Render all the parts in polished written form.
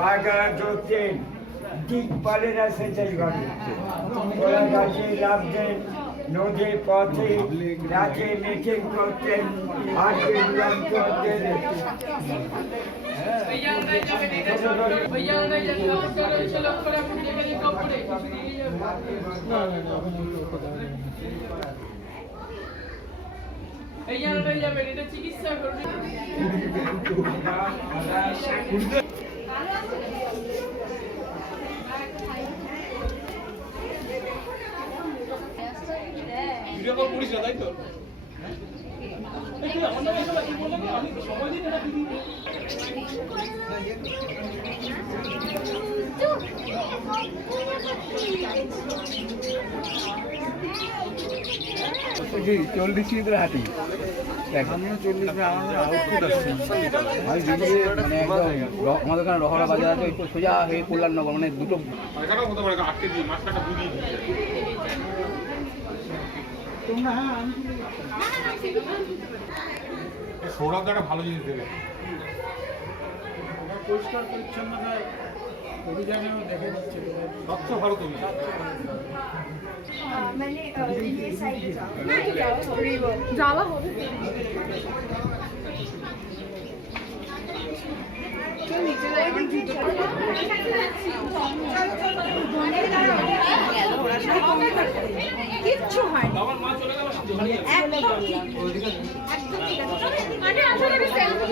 বাগা ধরতেন, দিকপালেরা সেটাই করে। ওরা গাছে নামতেন, নদীর পথে রাতে মিটিং করতেন, আগে উড়ান করতেন। চিকিৎসা করবে ভিডিও কল করিস না তাই তো চল্লিশ মিনিটের হাঁটি আমিও 40 আমাদের আউটপুট আসছে আমি মানে একদম আমাদের এখানে রহরা বাজার আছে ওই সোজা হয়ে কল্যাণনগর মানে দুটো এখানেও হতে পারে আটকে দিয়ে মাছটা বুঝিয়ে দিচ্ছে তোমরা হ্যাঁ আমি সৌরভ একটা ভালো জিনিস দেবে পরিষ্কার পরিচ্ছন্নতা অভিযানেও দেখে যাচ্ছে স্বচ্ছ ভারত অভিযান मैंने ये साइड যাওয়া হবে কিচ্ছু হয়নি একদম ঠিক একদম ঠিক আছে মানে আসলে আমি সেলফি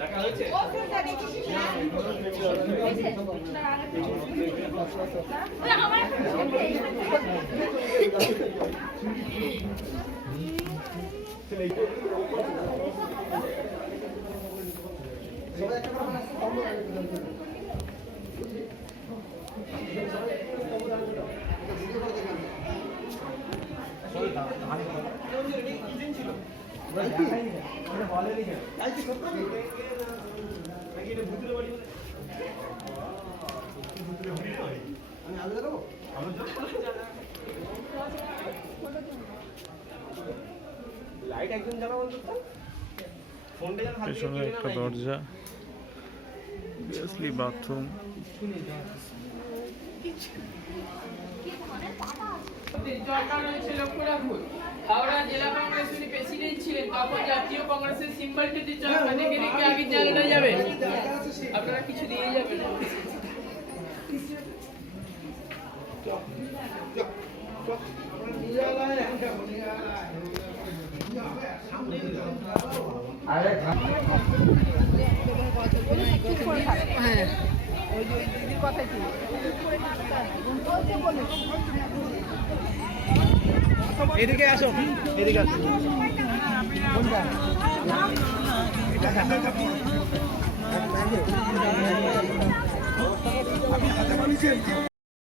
দেখা হয়েছে পেছনে একটা দরজা অবভিয়াসলি বাথরুম দরকার রয়েছে লক্ষ্য রাখুন হাওড়া জেলা কংগ্রেসের প্রেসিডেন্ট ছিলেন তখন জাতীয় কংগ্রেসের সিম্বলটি চরকাতে গেলে কি আগে জানানো যাবে আপনারা কিছু দিয়ে যাবেন এদিকে আসো এদিকে আসো